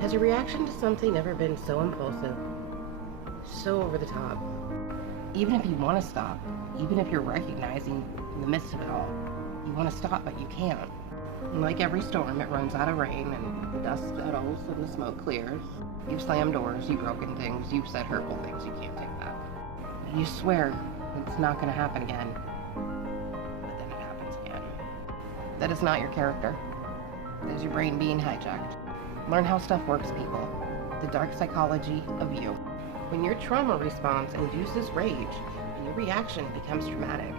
Has your reaction to something ever been so impulsive, so over the top? Even if you want to stop, even if you're recognizing in the midst of it all, you want to stop but you can't. And like every storm, it runs out of rain and the dust settles and the smoke clears. You've slammed doors, you've broken things, you've said hurtful things you can't take back. You swear it's not going to happen again, but then it happens again. That is not your character. That is your brain being hijacked. Learn how stuff works, people. The dark psychology of you. When your trauma response induces rage and your reaction becomes traumatic,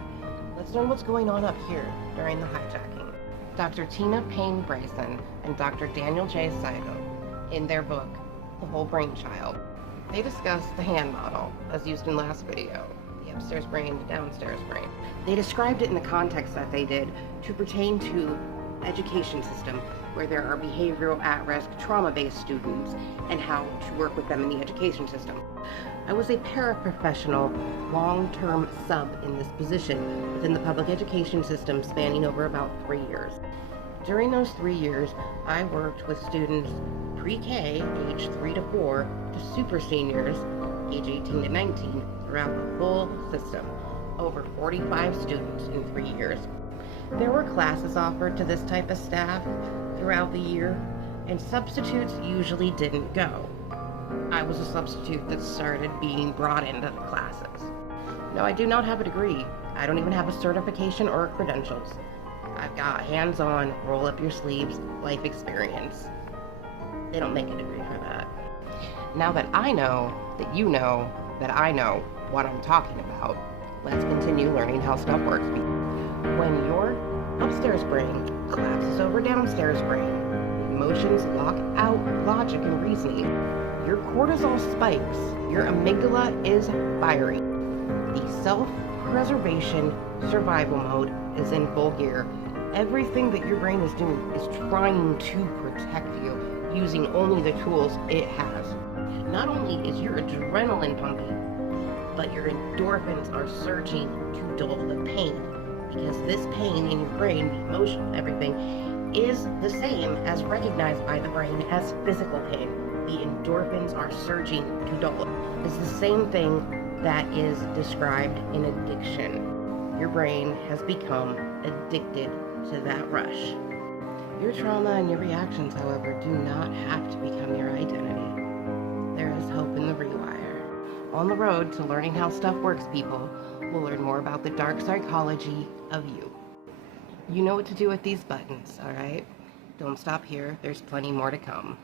let's learn what's going on up here during the hijacking. Dr. Tina Payne Bryson and Dr. Daniel J. Seigel, in their book, The Whole Brain Child, they discuss the hand model, as used in last video, the upstairs brain, the downstairs brain. They described it in the context that they did to pertain to education system where there are behavioral at-risk trauma-based students and how to work with them in the education system. I was a paraprofessional long-term sub in this position within the public education system spanning over about 3 years. During those 3 years, I worked with students pre-K, age 3 to 4, to super seniors, age 18 to 19, throughout the full system. Over 45 students in 3 years. There were classes offered to this type of staff throughout the year, and substitutes usually didn't go. I was a substitute that started being brought into the classes. No, I do not have a degree. I don't even have a certification or credentials. I've got hands-on, roll up your sleeves, life experience. They don't make a degree for that. Now that I know that you know that I know what I'm talking about, let's continue learning how stuff works. When your upstairs brain collapses over downstairs brain, emotions lock out logic and reasoning, your cortisol spikes, your amygdala is firing. The self-preservation survival mode is in full gear. Everything that your brain is doing is trying to protect you using only the tools it has. Not only is your adrenaline pumping, but your endorphins are surging to dull the pain, because this pain in your brain, the emotion, everything, is the same as recognized by the brain as physical pain. The endorphins are surging to dull it. It's the same thing that is described in addiction. Your brain has become addicted to that rush. Your trauma and your reactions, however, do not have to become your identity. There is hope in the rewire. On the road to learning how stuff works, people, we'll learn more about the dark psychology of you. You know what to do with these buttons, alright? Don't stop here, there's plenty more to come.